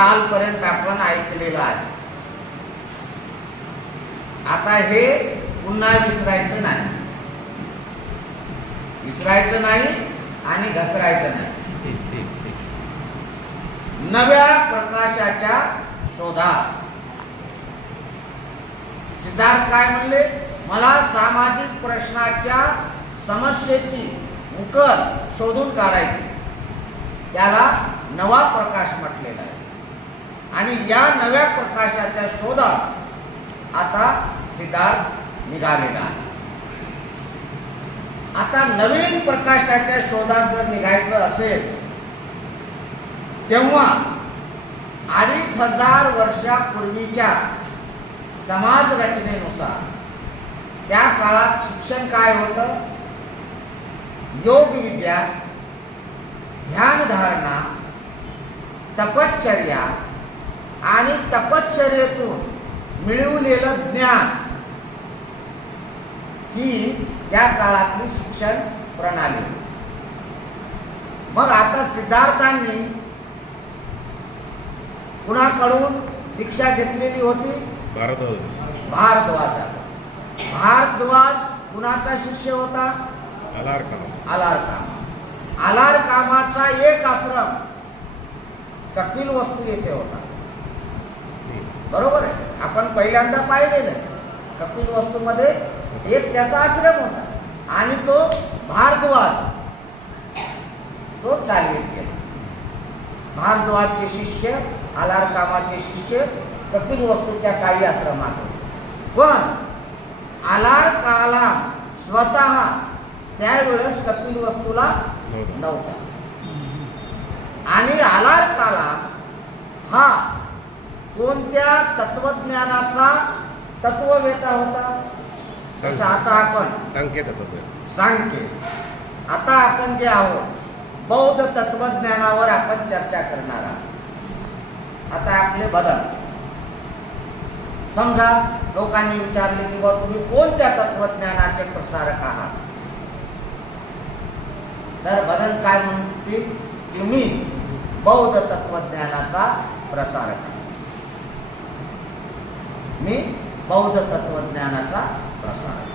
कालपर्यंत आपण ऐकलेलं आहे. आता हे पुन्हा विसरायचं नाही, विसरायचं नाही आणि घसरायचं नाही. नव्या प्रकाशाच्या शोधात सिद्धार्थ काय म्हणले, मला सामाजिक प्रश्नाच्या समस्येची उकल शोधून काढायची, त्याला नवा प्रकाश म्हटलेला आहे. आणि या नव्या प्रकाशाच्या शोधात आता सिद्धार्थ निघालेला आहे. आता नवीन प्रकाशाच्या शोधात जर निघायचं असेल तेव्हा 2500 वर्षापूर्वीच्या समाज रचनेनुसार त्या काळात शिक्षण काय होतं, योग विद्या, ध्यानधारणा, तपश्चर्या आणि तपश्चर्येतून मिळवलेलं ज्ञान ही त्या काळातली शिक्षण प्रणाली. मग आता सिद्धार्थांनी कुणाकडून दीक्षा घेतलेली होती, भारद्वाज. भारद्वाज कुणाचा शिष्य होता, आलारकामाचा एक आश्रम कपिलवस्तू येथे होता. बरोबर आहे, आपण पहिल्यांदा पाहिलेलं आहे. कपिलवस्तूमध्ये एक त्याचा आश्रम होता आणि तो भारद्वाज तो चालवित गेला. भारद्वाजचे शिष्य, आलारकामाचे शिष्य कपिलवस्तूच्या काही आश्रमात होते. पण आलारकालाम स्वतः त्यावेळेस कपिलवस्तूला नव्हता. आणि आलारकालाम हा कोणत्या तत्वज्ञानाचा तत्ववेता होता, आता आपण सांख्य. आता आपण जे आहोत बौद्ध तत्वज्ञानावर आपण चर्चा करणार आहोत. आता आपले बदल समजा लोकांनी विचारले की बा तुम्ही कोणत्या तत्वज्ञानाचे प्रसारक आहात, तर बदल काय म्हणते, तुम्ही बौद्ध तत्वज्ञानाचा प्रसारक आहे. मी बौद्ध तत्वज्ञानाचा प्रसारक.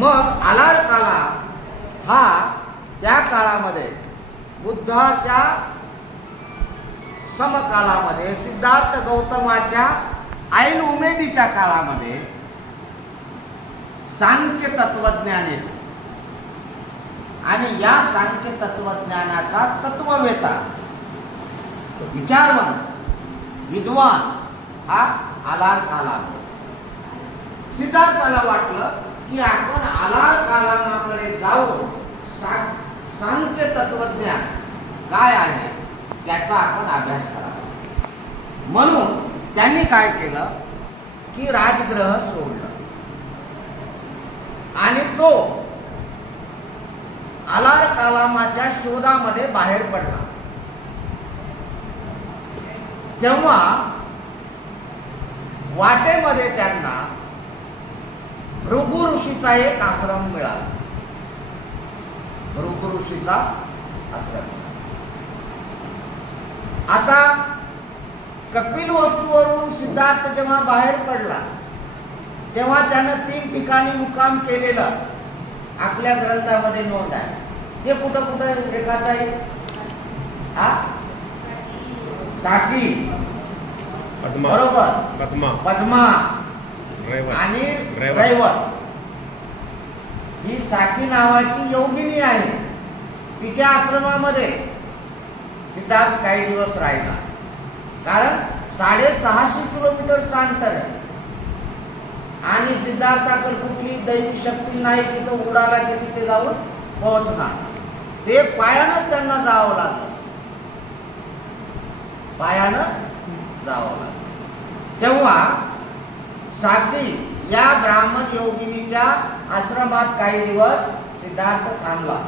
मग आलारकाला हा त्या काळामध्ये बुद्धाच्या समकालामध्ये, सिद्धार्थ गौतमाच्या ऐन उमेदीच्या काळामध्ये सांख्य तत्वज्ञान येते. आणि या सांख्य तत्वज्ञानाचा तत्ववेता, विचारवंत, विद्वान हा आलारकालाम. सिद्धार्थाला वाटलं की आपण आलारकालामाकडे जाऊन सांख्य तत्वज्ञान काय आहे त्याचा आपण अभ्यास करावा. म्हणून त्यांनी काय केलं की राजगृह सोडलं आणि तो आलारकालामाच्या शोधामध्ये बाहेर पडला. तेव्हा वाटेमध्ये त्यांना भृगु ऋषीचा एक आश्रम मिळाला. भृगु ऋषीचा आश्रम. आता कपिलवस्तूवरून सिद्धार्थ जेव्हा बाहेर पडला तेव्हा त्यानं 3 ठिकाणी मुक्काम केलेलं आपल्या ग्रंथामध्ये नोंद आहे. ते कुठं कुठं एखादा आहे, साकी, बरोबर, पद्मा आणि रैवत. ही साकी नावाची योगिनी आहे. तिच्या आश्रमामध्ये सिद्धार्थ काही दिवस राहिला. कारण 650 किलोमीटरचं अंतर आहे आणि सिद्धार्थाकडे कुठली दैवी शक्ती नाही की तो उडाला की तिथे जाऊन पोहोचणार. ते पायानंच त्यांना जावं लागलं, पायानं जावं लागलं. तेव्हा साकी या ब्राह्मण योगिनीच्या आश्रमात काही दिवस सिद्धार्थ थांबला.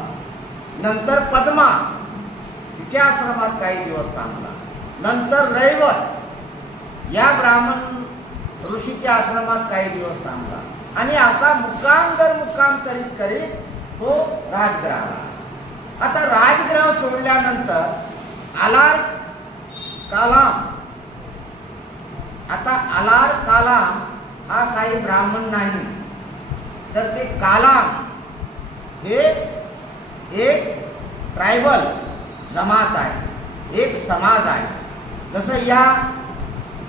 नंतर पद्मा तिच्या आश्रमात काही दिवस थांबला. नंतर रैवत या ब्राह्मण ऋषीच्या आश्रमात काही दिवस थांबला. आणि असा मुक्काम दर मुक्काम करीत करीत तो राजगृहाला. आता राजगृह सोडल्यानंतर कालाम. आता आलार कालाम हा काही ब्राह्मण नाही, तर ते कालाम हे एक ट्रायबल जमात आहे, एक समाज आहे. जसं या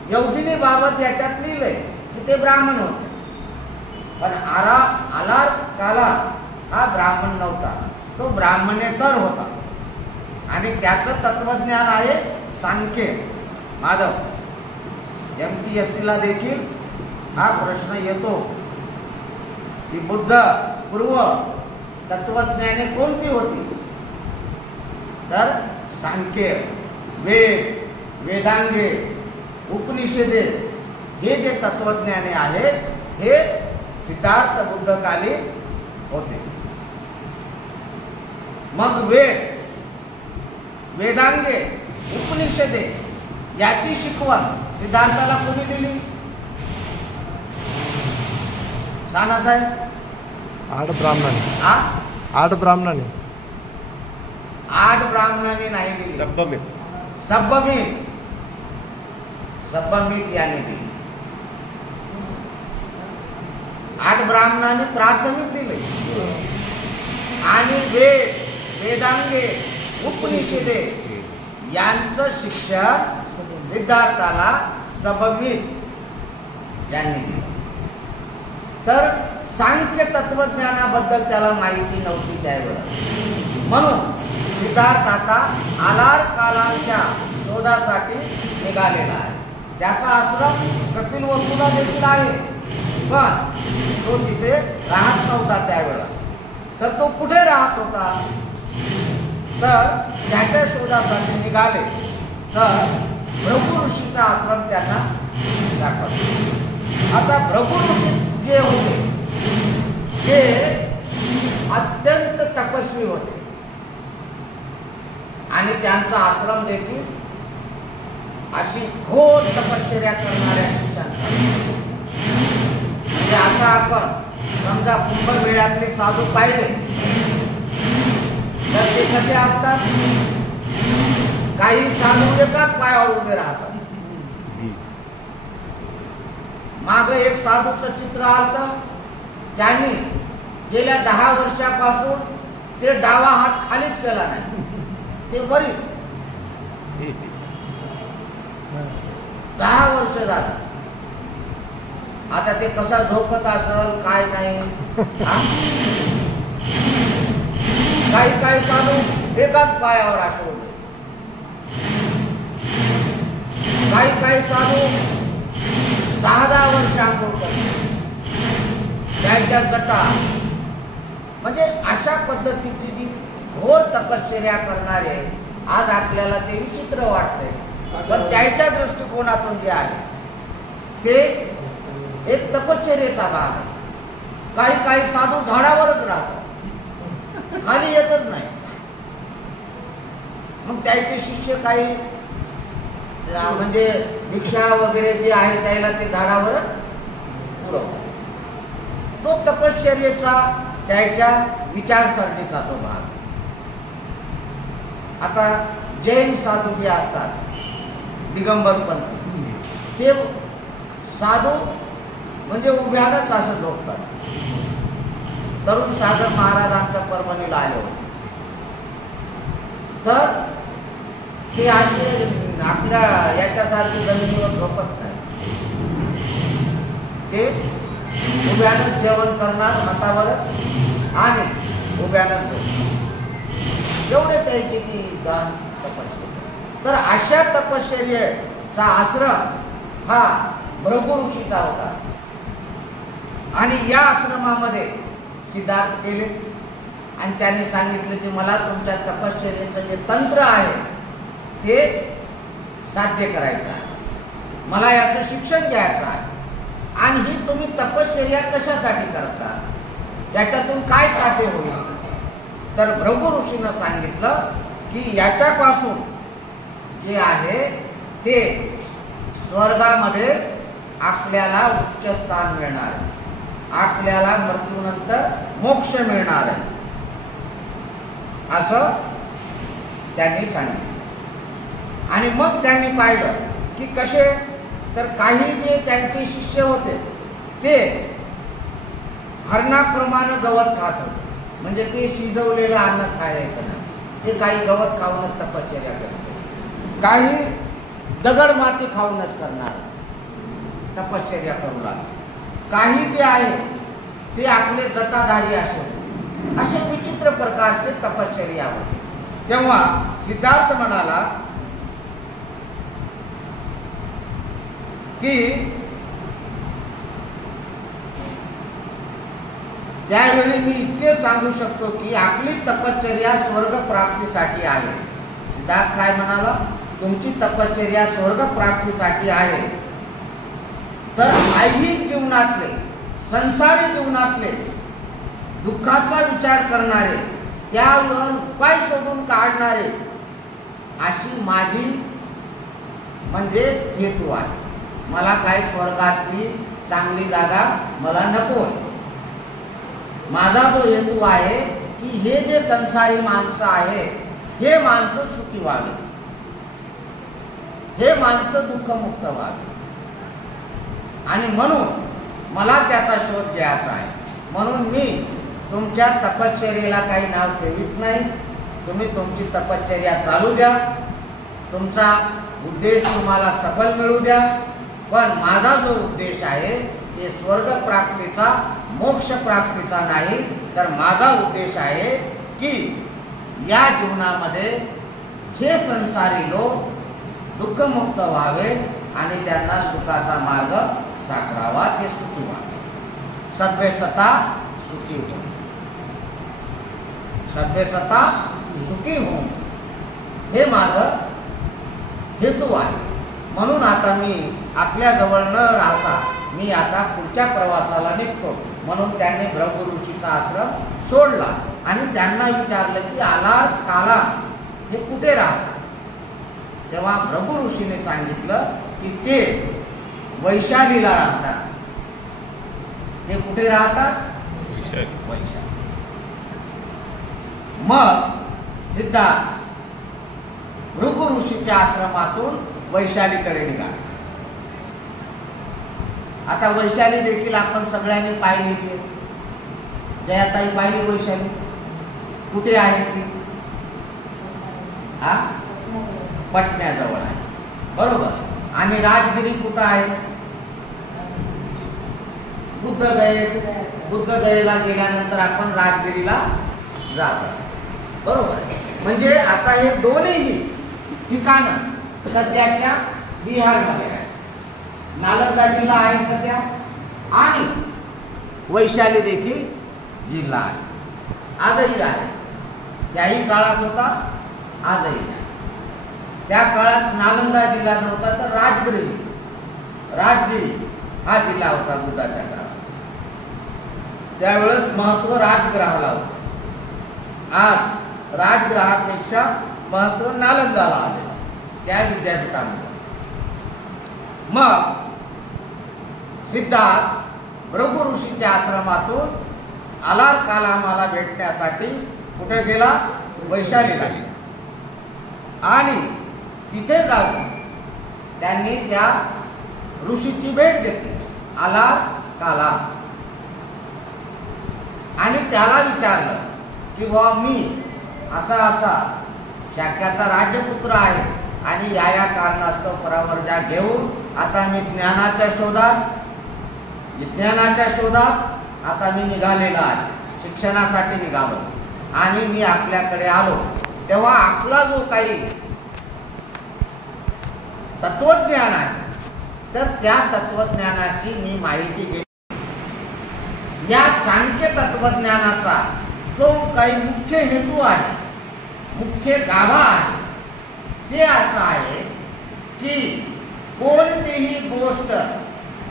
योगिनी बाबत याच्यात लिहिलंय की ते ब्राह्मण होते, पण आलार काला हा ब्राह्मण नव्हता, तो ब्राह्मणेतर होता. आणि त्याचं तत्वज्ञान आहे सांख्य. माधव, MPSCला देखील हा प्रश्न येतो की बुद्ध पूर्व तत्वज्ञाने कोणती होती, तर सांख्य, वेद, वेदांगे, उपनिषदे हे जे तत्वज्ञाने आहेत हे सिद्धार्थ बुद्धकालीन होते. मग वेदांगे, उपनिषदे याची शिकवण सिद्धार्थाला कोणी दिली? सांगा साहेब. 8 ब्राह्मणांनी. 8 ब्राह्मणांनी. 8 ब्राह्मणांनी नाही दिली. सब्बमित यांनी दिली. 8 ब्राह्मणांनी प्राथमिक दिले आणि वेदांगे, उपनिषदे यांचं शिक्षण सिद्धार्थाला सब्बमित यांनी दिलं. तर सांख्य तत्वज्ञानाबद्दल त्याला माहिती नव्हती त्यावेळेला, म्हणून सिद्धार्थ आता आलार कालांच्या शोधासाठी निघालेला आहे. त्याचा आश्रम कपिलवस्तूला देखील आहे, पण तो तिथे राहत नव्हता त्यावेळेला. तर तो कुठे राहत होता, तर त्याच्या शोधासाठी निघाले. तर भृगु ऋषीचा आश्रम त्यांना सापडला. आता भृगु ऋषी जे होते ते अत्यंत तपस्वी होते आणि त्यांचा आश्रम देखील अशी घोर तपश्चर्या करणाऱ्यांची संख्या. म्हणजे आता आपण समजा कुंभमेळ्यातले साधू पाहिले तर ते कसे असतात, काही साधू एकाच पायावर उभे राहतात. माग एक साधूचं चित्र आलं, त्यांनी गेल्या 10 वर्षापासून ते डावा हात खालीच केला नाही, ते वरील 10 वर्ष झालं. आता ते कसा झोपत असेल काय नाही. काही साधू एकाच पायावर आठवले, काही साधू 10 वर्ष आंघोळ करतात, त्यांच्या जटा. म्हणजे अशा पद्धतीची जी घोर तपश्चर्या करणारे आज आपल्याला ते विचित्र वाटतंय, पण त्याच्या दृष्टिकोनातून जे आहे ते एक तपश्चर्येचा भाग आहे. काही साधू झाडावरच राहतात, खाली येतच नाही. मग त्याचे शिष्य काही म्हणजे भिक्षा वगैरे जे आहे त्याला ते झाडावरच पुरवतात. तो तपश्चर्येचा त्याच्या विचारसरणीचा तो भाग. आता जैन साधू जे असतात, दिगंबर पंथ, ते साधू म्हणजे उभ्यानच असं झोपतात. तरुण सागर महाराज आमच्या परभणीला आले होते, तर ते असे आपल्या याच्यासारखी जमिनीवर झोपत नाही. ते उभ्यानच जेवण करणार, हातावरच, आणि उभ्यानच झोपणार. एवढे त्याची ती गान तपश्चर्या. तर अशा तपश्चर्येचा आश्रम हा भृगु ऋषीचा होता. आणि या आश्रमामध्ये सिद्धार्थ गेले आणि त्यांनी सांगितलं की मला तुमच्या तपश्चर्येचं जे तंत्र आहे ते साध्य करायचं आहे, मला याचं शिक्षण घ्यायचं आहे. आणि ही तुम्ही तपश्चर्या कशासाठी करता, याच्यातून काय साध्य होईल. तर भृगु ऋषीनं सांगितलं की याच्यापासून जे आहे ते स्वर्गामध्ये आपल्याला उच्च स्थान मिळणार आहे, आपल्याला मृत्यूनंतर मोक्ष मिळणार आहे, असं त्यांनी सांगितलं. आणि मग त्यांनी पाहिलं की कसे, तर काही जे त्यांचे शिष्य होते ते हरणाप्रमाणे गवत खात होते, म्हणजे ते शिजवलेलं अन्न खायचं नाही, ते काही गवत खाऊनच तपश्चर्या करते, काही दगड माती खाऊनच करणार तपश्चर्या करू लागले, काही जे आहे ते आपले जटाधारी असे विचित्र प्रकारचे तपश्चर्या होते. तेव्हा सिद्धार्थ म्हणाला की त्यावेळी मी इतके सांगू शकतो की आपली तपश्चर्या स्वर्ग प्राप्तीसाठी आहे. सिद्धार्थ काय म्हणाला, तुमची तपश्चर्या स्वर्ग प्राप्तीसाठी आहे. तर ऐहिक जीवनातले, संसारी जीवनातले दुःखाचा विचार करणारे, त्यावर उपाय शोधून काढणारे अशी माझी म्हणजे हेतू आहे. मला काय स्वर्गातली चांगली जागा मला नको. माझा जो हेतू आहे की हे जे संसारी माणसं आहे हे माणसं सुखी व्हावे, हे माणसं दुःखमुक्त व्हावे, आणि म्हणून मला त्याचा शोध घ्यायचा आहे. म्हणून मी तुमच्या तपश्चर्येला काही नाव ठेवित नाही. तुम्ही तुमची तपश्चर्या चालू द्या, तुमचा उद्देश तुम्हाला सफल मिळू द्या. पण माझा जो उद्देश आहे ते स्वर्ग प्राप्तीचा, मोक्ष प्राप्तीचा नाही, तर माझा उद्देश आहे की या जीवनामध्ये हे संसारी लोक दुःखमुक्त व्हावे आणि त्यांना सुखाचा मार्ग सापडावा, ते सुखी व्हावे. सभ्य सता सुखी हो, सभ्य सता सुखी हो, हे माझं हेतू आहे. म्हणून आता मी आपल्या जवळ न राहता मी आता पुढच्या प्रवासाला निघतो. म्हणून त्यांनी ब्रह्मऋषीचा आश्रम सोडला आणि त्यांना विचारलं की आलार काला हे कुठे राहतात. तेव्हा ब्रह्मऋषीने सांगितलं की ते वैशालीला राहतात. ते कुठे राहतात? वैशाली. मग सिद्धार्थ भृगु ऋषीच्या आश्रमातून वैशालीकडे निघाला. आता वैशाली देखील आपण सगळ्यांनी पाहिली. जयाताई पाहिली वैशाली कुठे आहे ती? हा, पटण्याजवळ आहे, बरोबर. आणि राजगिरी कुठं आहे? बुद्धगयेला गेल्यानंतर आपण राजगिरीला जातो, बरोबर. म्हणजे आता हे दोन्ही ठिकाणं सध्याच्या बिहारमध्ये आहे. नालंदा जिल्हा आहे सध्या आणि वैशाली देखील जिल्हा आहे, आजही आहे. त्याही काळात होता, आजही आहे. त्या काळात नालंदा जिल्हा नव्हता, तर राजगिरी हा जिल्हा होता बुद्धाच्या काळात. त्यावेळेस महत्व राजग्रहाला होतं. आज राजग्रहापेक्षा महत्व नालंदाला आले त्या विद्यापीठामध्ये. मग सिद्धार्थ भृगु ऋषीच्या आश्रमातून आलार कालामाला भेटण्यासाठी कुठे गेला? वैशालीला गेला. आणि तिथे जाऊन त्यांनी त्या ऋषीची भेट घेतली, आलार काला, आणि त्याला विचारलं की बाबा मी असा शाक्याचा राजपुत्र आहे आणि या कारणास्तव परावर्जा घेऊन आता मी विज्ञानाच्या शोधात आता मी निघालेला आहे, शिक्षणासाठी निघालो आणि मी आपल्याकडे आलो. तेव्हा आपला जो काही तत्वज्ञान आहे तर त्या तत्वज्ञानाची मी माहिती घेतली. या सांख्य तत्वज्ञानाचा जो काही मुख्य हेतू आहे, मुख्य गाभा आहे, ते असं आहे की कोणतीही गोष्ट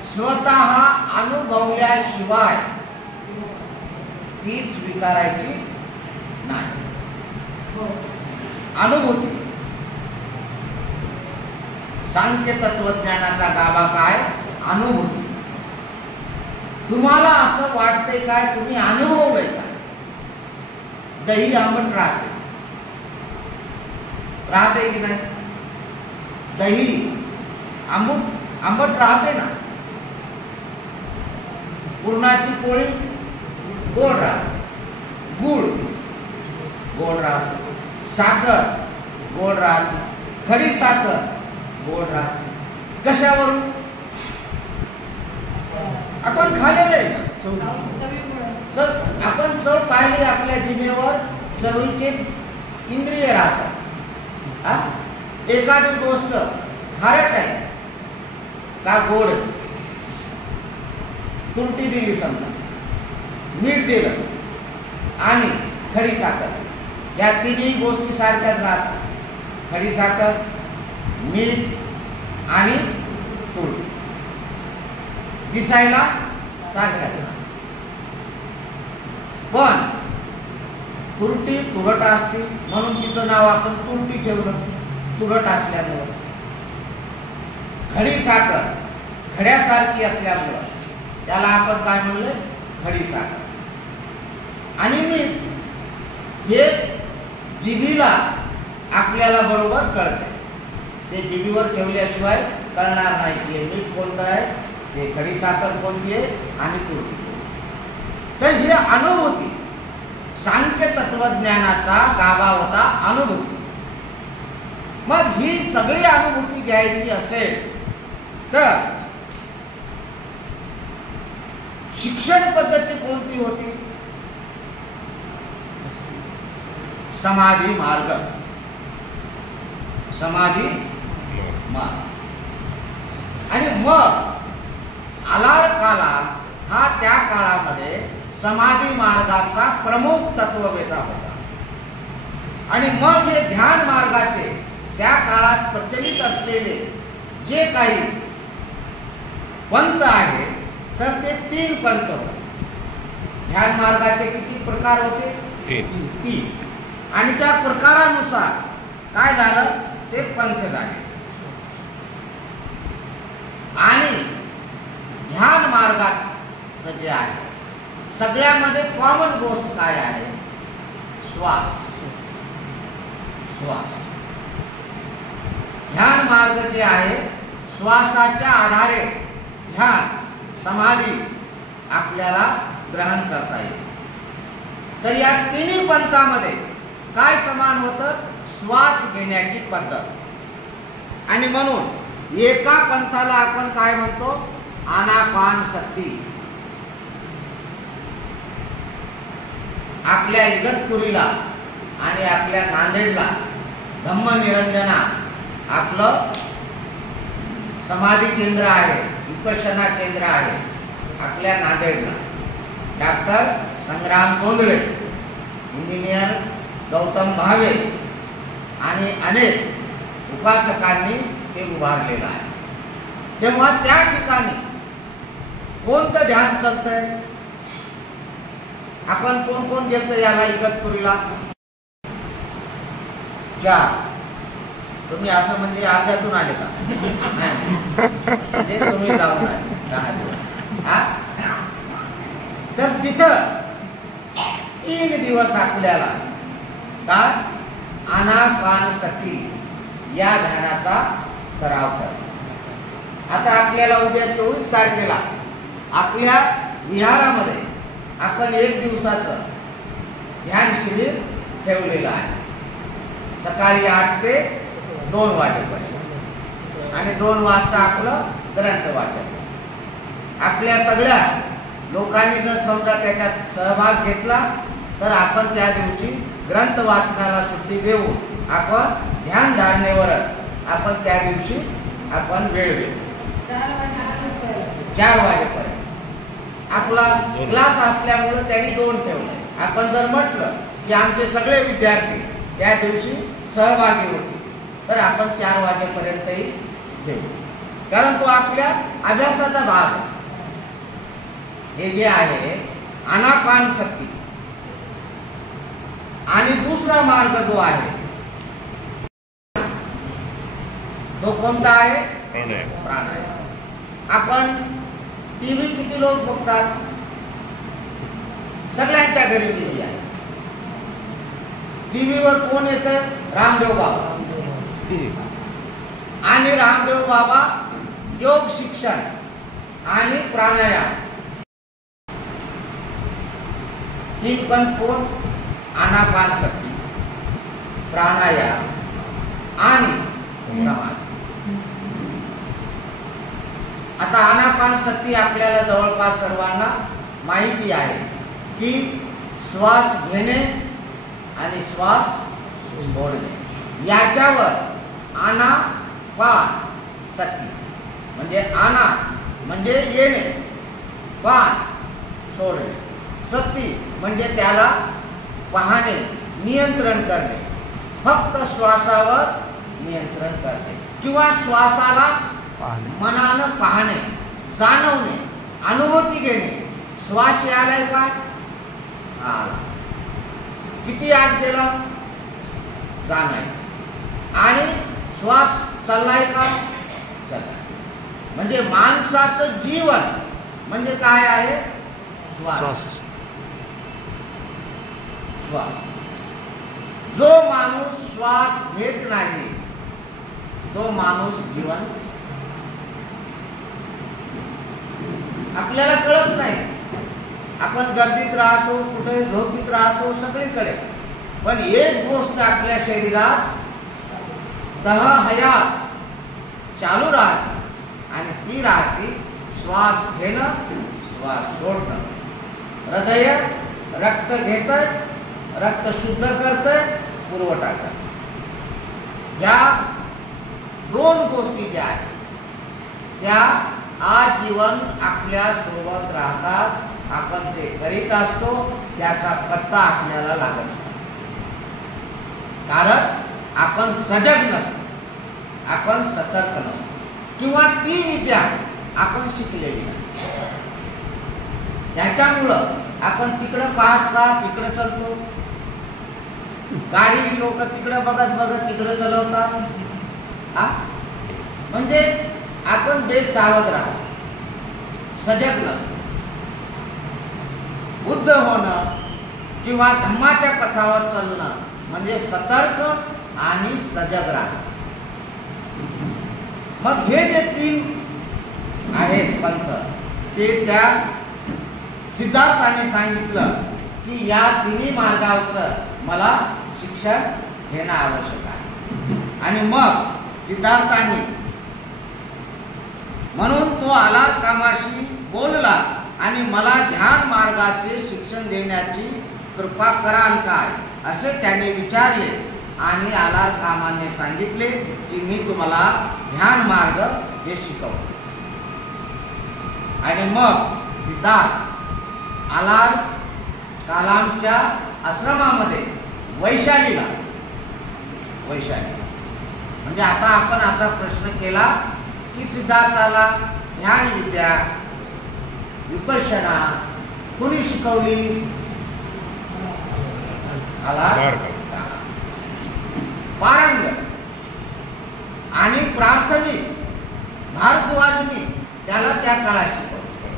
स्वतः अनुभवल्याशिवाय ती स्वीकारायची नाही. अनुभूती. सांख्य तत्वज्ञानाचा गाभा काय? अनुभूती. तुम्हाला असं वाटतंय काय? तुम्ही अनुभवलंय का? दही आंबट राहते की नाही? दही आंबट राहते ना, पुरणाची पोळी गोड राहते, गुळ गोड राहते, साखर गोड राहते, खडी साखर गोड राहते. कशावरून? आपण खाल्लेलं आहे ना, चव. आपण चव पाहिली, आपल्या जिभेवर चवीचे इंद्रिय राहतात. एखादी गोष्ट खारट आहे का गोड, तुरटी दिली समजा, मीठ दिलं आणि खडी साखर, या तिन्ही गोष्टी सारख्याच राहतात. खडी साखर, मीठ आणि तुरटी दिसायला सारख्याच, पण तुरटी तुरट असते म्हणून तिचं नाव आपण तुरटी ठेवलं, तुरट असल्यामुळं. खडी साखर खड्यासारखी असल्यामुळं त्याला आपण काय म्हणलं, खडी साखर. आणि मीठ हे जिभीला आपल्याला बरोबर कळते, ते जिभीवर ठेवल्याशिवाय कळणार नाही की मीठ कोणतं आहे, ते खडी साखर कोणती आहे आणि तुरटी. तर हे अनुभूती, सांख्य तत्वज्ञानाचा गाभा होता अनुभूती. मग ही सगळी अनुभूती घ्यायची असेल तर शिक्षण पद्धती कोणती होती? समाधी मार्ग. समाधी मार्ग. आणि मग आलार काला हा त्या काळामध्ये समाधी मार्गाचा प्रमुख तत्ववेता होता. आणि मग हे ध्यान मार्गाचे त्या काळात प्रचलित असलेले जे काही पंथ आहे, तर ते 3 पंथ होते. ध्यान मार्गाचे किती प्रकार होते? 3. आणि त्या प्रकारानुसार काय झालं, ते पंथ झाले. आणि ध्यान मार्गाचं जे आहे, सगळ्यामध्ये कॉमन गोष्ट काय आहे? श्वास. श्वास. ध्यान मार्ग जे आहे, श्वासाच्या आधारे ध्यान समाधी आपल्याला ग्रहण करता येईल. तर या तिन्ही पंथामध्ये काय समान होतं? श्वास घेण्याची पद्धत. आणि म्हणून एका पंथाला आपण काय म्हणतो? आनापानसती. आपल्या इगतपुरीला आणि आपल्या नांदेडला धम्मनिरंजना आपलं समाधी केंद्र आहे, विपश्यना केंद्र आहे. आपल्या नांदेडला डॉक्टर संग्राम कोंदळे, इंजिनियर गौतम भावे आणि अनेक उपासकांनी ते उभारलेलं आहे. तेव्हा त्या ठिकाणी कोणतं ध्यान चालतंय? आपण कोण कोण गेलतो याला इगतपुरीला? 4. तुम्ही असं म्हणजे अर्ध्यातून आले का? म्हणजे तुम्ही जाऊन आले 10 दिवस. तर तिथं 3 दिवस आपल्याला काय आनापानसती या ध्यानाचा सराव कर. आता आपल्याला उद्या 24 तारखेला आपल्या विहारामध्ये आपण 1 दिवसाचं ध्यान शिबिर ठेवलेलं आहे. सकाळी 8 ते 2 वाजेपर्यंत आणि 2 वाजता आपलं ग्रंथ वाचन. आपल्या सगळ्या लोकांनी जर समजा त्याच्यात सहभाग घेतला तर आपण त्या दिवशी ग्रंथ वाचनाला सुट्टी देऊन आपण ध्यान धारणेवरच आपण त्या दिवशी आपण वेळ देऊ. 4 वाजेपर्यंत आपला क्लास असल्यामुळे त्यांनी 2 ठेवले. आपण जर म्हटलं की आमचे सगळे विद्यार्थी त्या दिवशी सहभागी होते तर आपण 4 वाजेपर्यंतही ठेवू, कारण तो आपल्या अभ्यासाचा भाग आहे. हे जे आहे आनापानसती. आणि दुसरा मार्ग जो आहे तो कोणता आहे? प्राणायाम. आपण टीव्ही किती लोक बघतात? सगळ्यांच्या घरी टीव्ही आहे. टीव्हीवर कोण येतं? रामदेव बाबा. आणि रामदेव बाबा योग शिक्षण आणि प्राणायाम ही पण कोण आनापानसती प्राणायाम आणि समाधी. आता आनापानसती आपल्याला जवळपास सर्वांना माहिती आहे की श्वास घेणे आणि श्वास सोडणे याच्यावर आनापानसती म्हणजे आना म्हणजे येणे, पान सोडणे, सती म्हणजे त्याला पाहणे, नियंत्रण करणे, फक्त श्वासावर नियंत्रण करणे किंवा श्वासाला मनानं पाहणे, जाणवणे, अनुभूती घेणे. श्वास यायलाय का? आला. किती आत गेला? जाणायचं. आणि श्वास चाललाय का? चाललाय. म्हणजे माणसाचं जीवन म्हणजे काय आहे? श्वास. श्वास. जो माणूस श्वास घेत नाही तो माणूस जीवन आपल्याला कळत नाही. आपण गर्दीत राहतो, कुठे झोपीत राहतो, सगळीकडे. पण एक गोष्ट आपल्या शरीरात हयात चालू राहते आणि ती राहते श्वास घेणं, श्वास सोडणं. हृदय रक्त घेतंय, रक्त शुद्ध करतंय, पुरवठा करतंय. या दोन गोष्टी ज्या आहेत त्या आजीवन आपल्या सोबत राहतात. आपण ते करीत असतो, त्याचा पत्ता आपल्याला लागत नाही. कारण आपण सजग नसतो, आपण सतर्क नसतो किंवा ती विद्या आपण शिकलेली नाही. त्याच्यामुळं आपण तिकडं पाहत तिकडं चालतो. गाडी लोक तिकडं बघत बघत तिकडं चालवतात. म्हणजे आपण बेसावध राहतो, सजग नसतो. बुद्ध होणं किंवा धम्माच्या पथावर चालणं म्हणजे सतर्क आणि सजग राहणं. मग हे जे तीन आहेत पंथ ते त्या सिद्धार्थाने सांगितलं की या तिन्ही मार्गावरचं मला शिक्षण घेणं आवश्यक आहे. आणि मग सिद्धार्थाने म्हणून तो आला कामाशी बोलला आणि मला ध्यान मार्गाचे शिक्षण देण्याची कृपा कराल काय असे त्याने विचारले. आणि आलार कामाने सांगितले की मी तुम्हाला ध्यान मार्ग हे शिकवतो. आणि मग सिद्धार्थ आलार कालामच्या आश्रमामध्ये वैशालीला म्हणजे आता आपण असा प्रश्न केला की सिद्धार्थाला ध्यान विद्या विपश्यना कोणी शिकवली? आलार पारंगत आणि प्राथमिक भारद्वाजनी त्याला त्या काळात शिकवलं.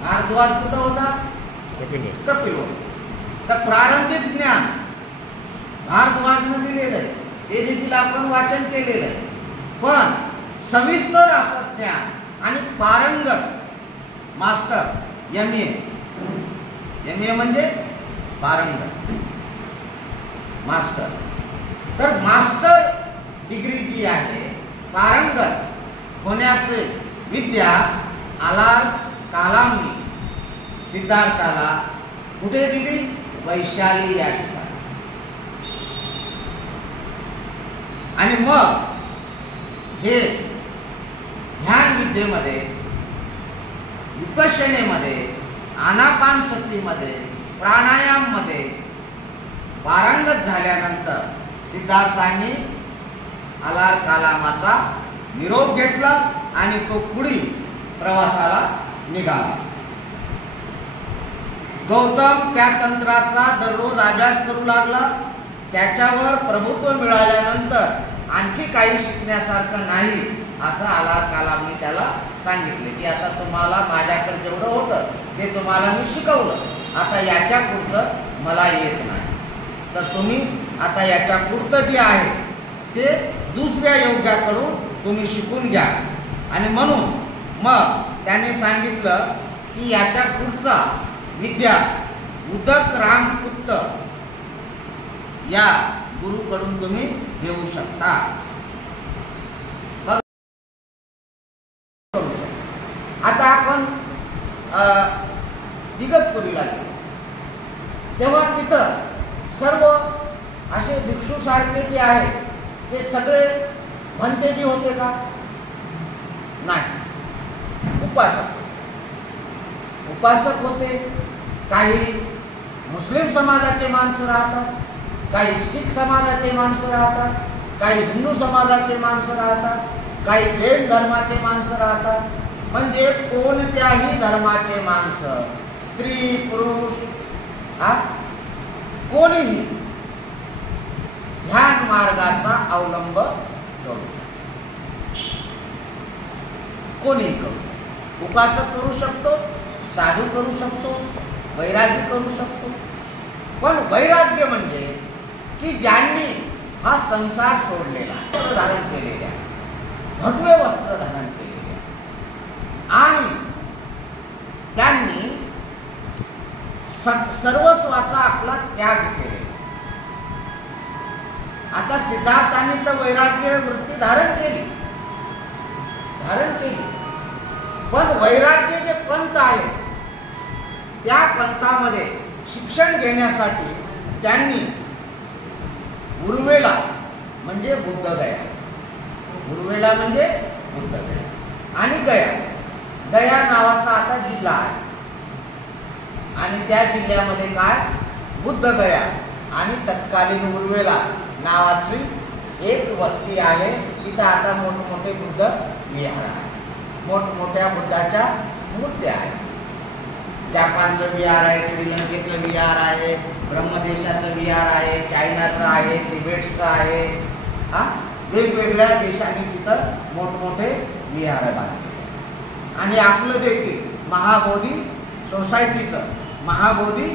भारद्वाज कुठं होता? कपिल होता. तर प्रारंभिक ज्ञान भारद्वाजनं दिलेलं आहे, ते देखील आपण वाचन केलेलं आहे. पण सविस्तर असं ज्ञान आणि पारंगत मास्टर MA म्हणजे पारंगत मास्टर. तर मास्टर डिग्री जी आहे पारंगत होण्याचे विद्या आलार कालामनी सिद्धार्थाला कुठे दिली? वैशाली या ठिकाणी. आणि मग हे ध्यान विद्येमध्ये विपश्यनेमध्ये आनापानसतीमध्ये प्राणायाममध्ये पारंगत झाल्यानंतर सिद्धार्थांनी आलार कालामाचा निरोप घेतला आणि तो पुढील प्रवासाला निघाला. गौतम त्या तंत्राचा दररोज अभ्यास करू लागला. त्याच्यावर प्रभुत्व मिळाल्यानंतर आणखी काही शिकण्यासारखं नाही असं आलार कालामने त्याला सांगितले की आता तुम्हाला माझ्याकडे जेवढं होतं ते तुम्हाला मी शिकवलं, आता याच्या पुढचं मला येत नाही, तर तुम्ही आता याच्या पुढचं जे आहे ते दुसऱ्या योग्याकडून तुम्ही शिकून घ्या. आणि म्हणून मग त्याने सांगितलं की याच्या पुढचा विद्या उदक रामपुत्त या गुरुकडून तुम्ही घेऊ शकता. आता आपण इगतपुरीला गेलो तेव्हा तिथं सर्व असे भिक्षू सारखे जे आहे ते सगळे भंतेजी होते का? नाही, उपासक होते. काही मुस्लिम समाजाचे माणसं राहतात, काही शीख समाजाचे माणसं राहतात, काही हिंदू समाजाचे माणसं राहतात, काही जैन धर्माचे माणसं राहतात. म्हणजे कोणत्याही धर्माचे माणसं, स्त्री पुरुष कोणीही ध्यान मार्गाचा अवलंब करू, कोणीही करू. उपासक करू शकतो, साधू करू शकतो, वैराग्य करू शकतो. पण वैराग्य म्हणजे की ज्यांनी हा संसार सोडलेला, वस्त्र धारण केलेल्या, भगवे वस्त्र धारण केलेल्या आणि त्यांनी सर्वस्वाचा आपला त्याग केलेला. आता सिद्धार्थाने तर वैराग्य वृत्ती धारण केली, पण वैराग्य जे पंथ आहे त्या पंथामध्ये शिक्षण घेण्यासाठी त्यांनी उर्वेला म्हणजे बुद्धगया, उर्वेला म्हणजे बुद्धगया आणि गया नावाचा आता जिल्हा आहे. आणि त्या जिल्ह्यामध्ये काय बुद्धगया आणि तत्कालीन उर्वेला नावाची एक वस्ती आहे. तिथं आता मोठमोठे बुद्ध विहार आहे, मोठमोठ्या बुद्धाच्या मूर्त्या आहेत. जपानचं विहार आहे, श्रीलंकेचं विहार आहे, ब्रह्मदेशाचं विहार आहे, चायनाचं आहे, तिबेटचं आहे. वेगवेगळ्या देशांनी तिथं मोठमोठे विहार बांधले. आणि आपलं देखील महाबोधी सोसायटीचं महाबोधी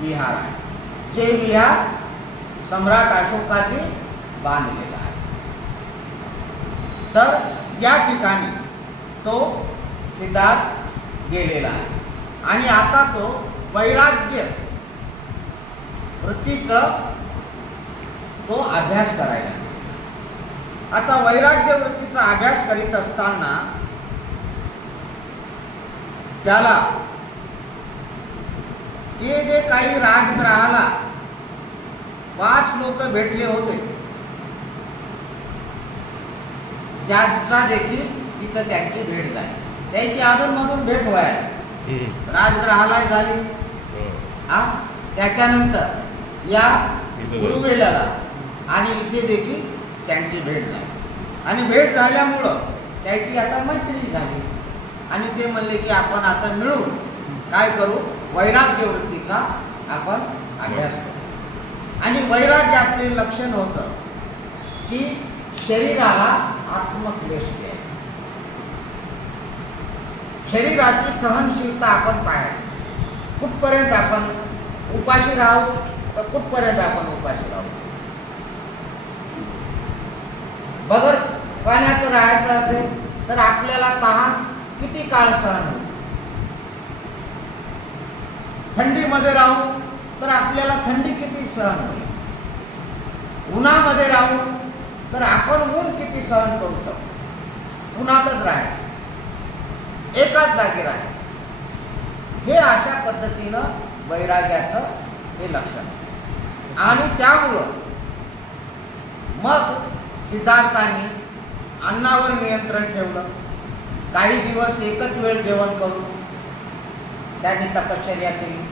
विहार आहे, जे विहार सम्राट अशोकांनी बांधलेलं आहे. तर या ठिकाणी तो सिद्धार्थ गेलेला आहे आणि आता तो वैराग्य वृत्तीचा तो अभ्यास करायला. आता वैराग्य वृत्तीचा अभ्यास करीत असताना त्याला ते जे काही राजगृहाला 5 लोक भेटले होते, ज्यांचा देखील तिथं त्यांची भेट झाली, त्यांची अधूनमधून भेट व्हायला राजगृहाला झाली. त्याच्यानंतर या गुरुवेल्याला आणि इथे देखील त्यांची भेट झाली. आणि भेट झाल्यामुळं त्याची आता मैत्री झाली आणि ते म्हणले की आपण आता मिळून काय करू, वैराग्य वृत्तीचा आपण अभ्यास करू. आणि वैराग्यातले लक्षण होतं की शरीराला आत्मक्लेश द्यायचा, शरीराची सहनशीलता आपण पाहायची. कुठपर्यंत आपण उपाशी राहू तर कुठपर्यंत आपण उपाशी राहू. बगर पाण्याचं राहायचं असेल तर आपल्याला तहान किती काळ सहन होईल. थंडीमध्ये राहू तर आपल्याला थंडी किती सहन होईल. उन्हामध्ये राहू तर आपण ऊन किती सहन करू शकतो. उन्हातच राहायचं, एकाच जागी राहायचं. हे अशा पद्धतीनं वैराग्याचं हे लक्षण. आणि त्यामुळं मग सिद्धार्थांनी अन्नावर नियंत्रण ठेवलं. काही दिवस एकच वेळ जेवण करून त्यांनी तपश्चर्या केली.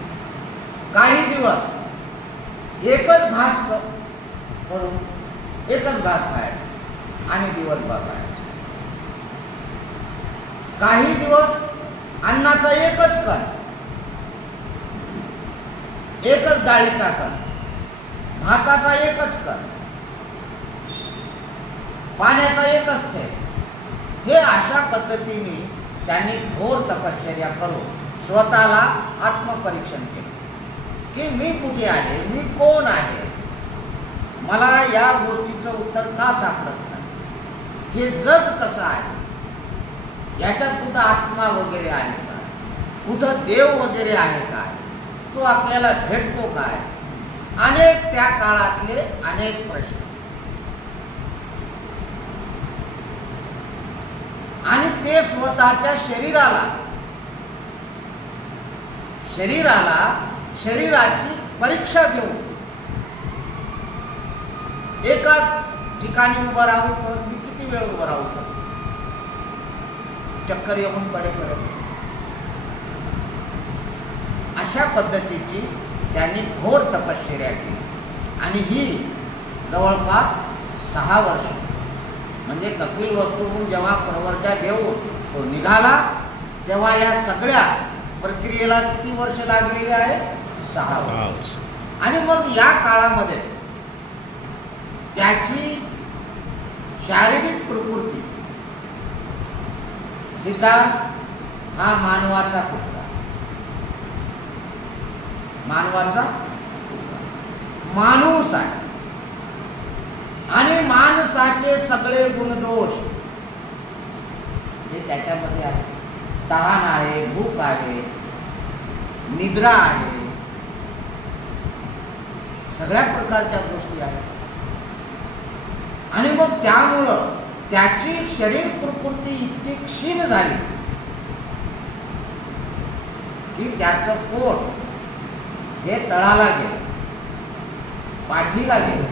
काही दिवस एकच घास करून एकच घास खायचा आणि दिवसभर राहायचा. काही दिवस अन्नाचा एकच कण, एकच डाळीचा कण, भाताचा एकच कण, पाण्याचा एकच थेंब. हे अशा पद्धतीने त्यांनी घोर तपश्चर्या करून स्वतःला आत्मपरीक्षण केलं की मी कुठे आहे, मी कोण आहे, मला या गोष्टीचं उत्तर का सापडत नाही. हे जग कसं आहे, याच्यात कुठं आत्मा वगैरे आहे का, कुठं देव वगैरे आहे काय, तो आपल्याला भेटतो काय, अनेक त्या काळातले अनेक प्रश्न. आणि ते स्वतःच्या शरीराची परीक्षा घेऊन एकाच ठिकाणी उभं राहू तर मी किती वेळ उभं राहू शकतो, चक्कर येऊन पडेपर्यंत. अशा पद्धतीची त्यांनी घोर तपश्चर्या केली. आणि ही जवळपास 6 वर्ष, म्हणजे कपिलवस्तूहून जेव्हा प्रवृत्त्या घेऊन तो निघाला तेव्हा या सगळ्या प्रक्रियेला किती वर्ष लागलेली आहे? 6 वर्ष. आणि मग या काळामध्ये त्याची शारीरिक प्रकृती, सिद्धार्थ हा मानवाचा पुत्र माणूस आहे आणि माणसाचे सगळे गुणदोष जे त्याच्यामध्ये आहे, तहान आहे, भूक आहे, निद्रा आहे, सगळ्या प्रकारच्या गोष्टी आहेत. आणि मग त्यामुळं त्याची शरीर प्रकृती इतकी क्षीण झाली की त्याचं पोट हे तळाला गेलं, पाठीला गेलं,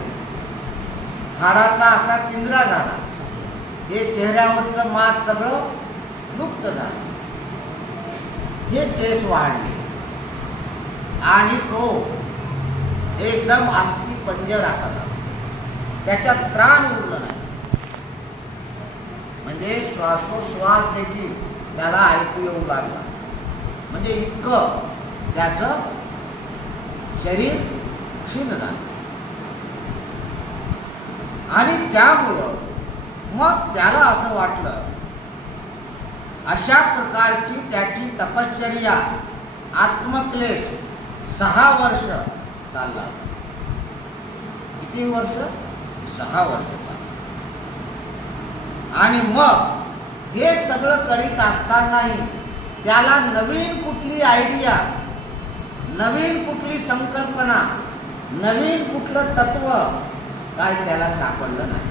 हाडाचा असा पिंजरा झाला, हे चेहऱ्यावरचं मांस सगळं लुप्त झालं, हे केस वाढले आणि तो एकदम अस्थि पंजर असा झाला. त्याच्यात त्राण उरलं नाही, म्हणजे श्वासोश्वास देखील त्याला ऐकू येऊ लागला. म्हणजे इतकं त्याचं शरीर क्षीण झालं. आणि त्यामुळं मग त्याला असं वाटलं, अशा प्रकारची त्याची तपश्चर्या, आत्मक्लेश 6 वर्ष चालला. किती वर्ष? 6 वर्ष चालला. आणि मग हे सगळं करीत असतानाही त्याला नवीन कुठली आयडिया, नवीन कुठली संकल्पना, नवीन कुठलं तत्व काय त्याला सापडलं नाही,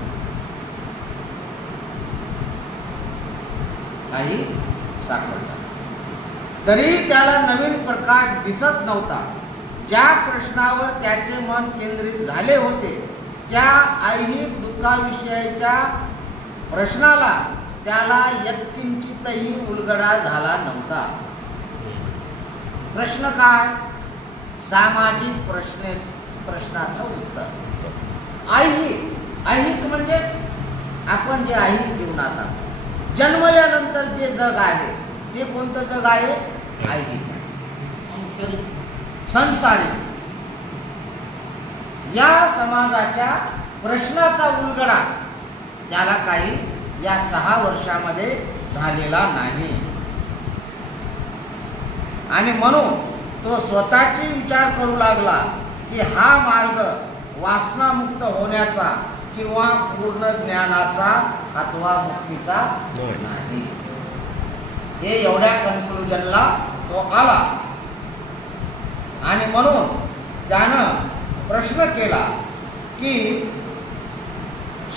काही सापडलं. तरी त्याला नवीन प्रकाश दिसत नव्हता. ज्या प्रश्नावर त्याचे मन केंद्रित झाले होते त्या ऐहिक दुःखाविषयीच्या प्रश्नाला त्याला यत्किंचितही उलगडा झाला नव्हता. प्रश्न काय? सामाजिक प्रश्नाचं उत्तर. ऐहिक म्हणजे आपण जे ऐहिक जीवनात आहोत, जन्मल्यानंतर जे जग आहे ते कोणतं जग आहे? ऐहिक, संसारिक. या समाजाच्या प्रश्नाचा उलगडा त्याला काही या 6 वर्षामध्ये झालेला नाही. आणि म्हणून तो स्वतःची विचार करू लागला की हा मार्ग वासनामुक्त होण्याचा किंवा पूर्ण ज्ञानाचा अथवा मुक्तीचा नाही. हे एवढ्या कन्क्लुजनला तो आला. आणि म्हणून त्यानं प्रश्न केला की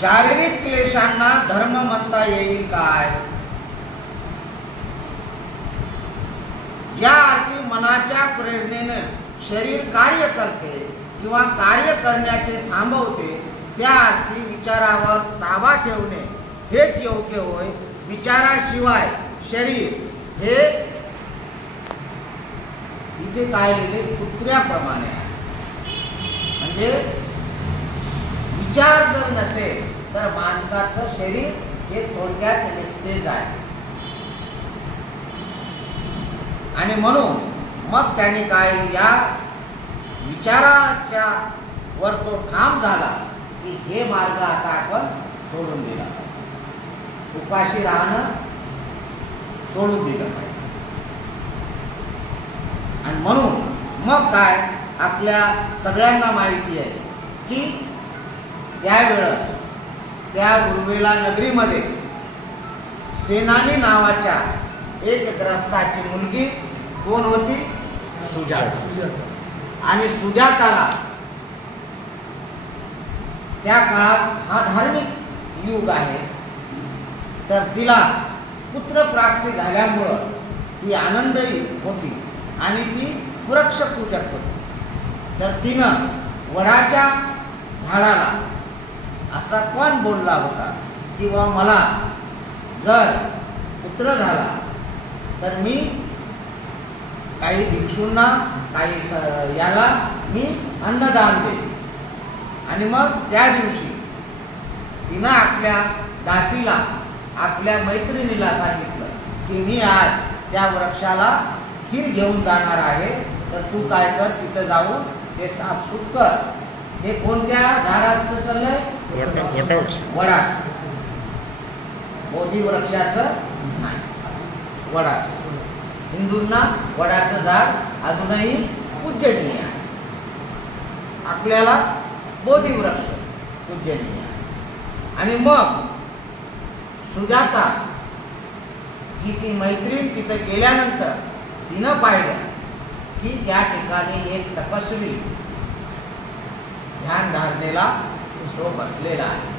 शारीरिक क्लेशांना धर्म म्हणता येईल काय? ज्या अर्थी मनाच्या प्रेरणेने शरीर कार्य करते किंवा कार्य करण्याचे थांबवते, त्या अर्थी विचारावर ताबा ठेवणे हेच योग्य होय. विचाराशिवाय शरीर हे इथे काय लिहिले? कुत्र्याप्रमाणे आहे. म्हणजे विचार जर नसेल तर माणसाचं शरीर हे थोडक्यात निस्तेज आहे. आणि म्हणून मग त्यांनी काय, या विचाराच्या वर तो ठाम झाला की हे मार्ग आता आपण सोडून दिला, उपाशी राहणं सोडून दिलं पाहिजे. आणि म्हणून मग काय, आपल्या सगळ्यांना माहिती आहे की त्यावेळेस त्या उर्वेला नगरीमध्ये सेनानी नावाच्या एक ग्रस्ताची मुलगी कोण होती? सुजाता. आणि सुजाताला त्या काळात हा धार्मिक युग आहे, तर तिला पुत्रप्राप्ती झाल्यामुळं ती आनंदही होती आणि ती वृक्षपूजक होती. तर तिनं वडाच्या झाडाला असा कोण बोलला होता किंवा मला जर पुत्र झाला तर मी काही भिक्षूंना काही याला मी अन्नदान देईन. आणि मग त्या दिवशी तिनं आपल्या दासीला आपल्या मैत्रिणीला सांगितलं की मी आज त्या वृक्षाला खीर घेऊन जाणार आहे, तर तू काय कर तिथं जाऊन ते साफसूफ कर. हे कोणत्या झाडाचं चाललंय? वडाचं. बोधी वृक्षाचं नाही, वडाचं. हिंदूंना वडाचं झाड अजूनही पूजनीय आहे, आपल्याला बोधी वृक्ष पूजनीय आहे. आणि मग सुजाता जी ती मैत्रीण तिथं गेल्यानंतर तिनं पाहिलं की त्या ठिकाणी एक तपस्वी ध्यान धारणेला तो बसलेला आहे.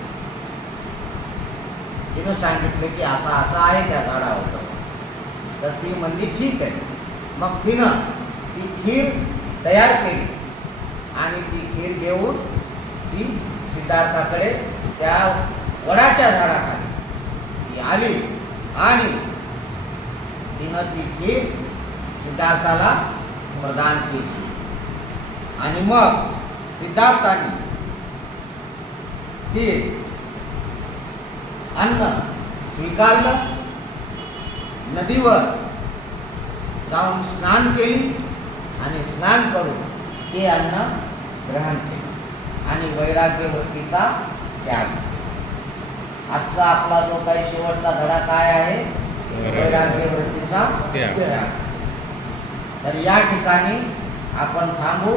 तिनं सांगितलं की असा असा आहे त्या झाडावर. तर ती म्हणली ठीक आहे. मग तिनं ती खीर तयार केली आणि ती खीर घेऊन ती सिद्धार्थाकडे त्या वडाच्या झाडाखाली ती आली आणि तिनं ती खीर सिद्धार्थाला प्रदान केली. आणि मग सिद्धार्थाने ते अन्न स्वीकारलं, नदीवर जाऊन स्नान केली आणि स्नान करून ते अन्न ग्रहण केलं आणि वैराग्यवृत्तीचा त्याग. आजचा आपला जो काही शेवटचा धडा काय आहे? वैराग्यवृत्तीचा त्याग. तर या ठिकाणी आपण थांबू,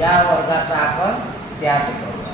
या वर्गाचा आपण त्याग करू.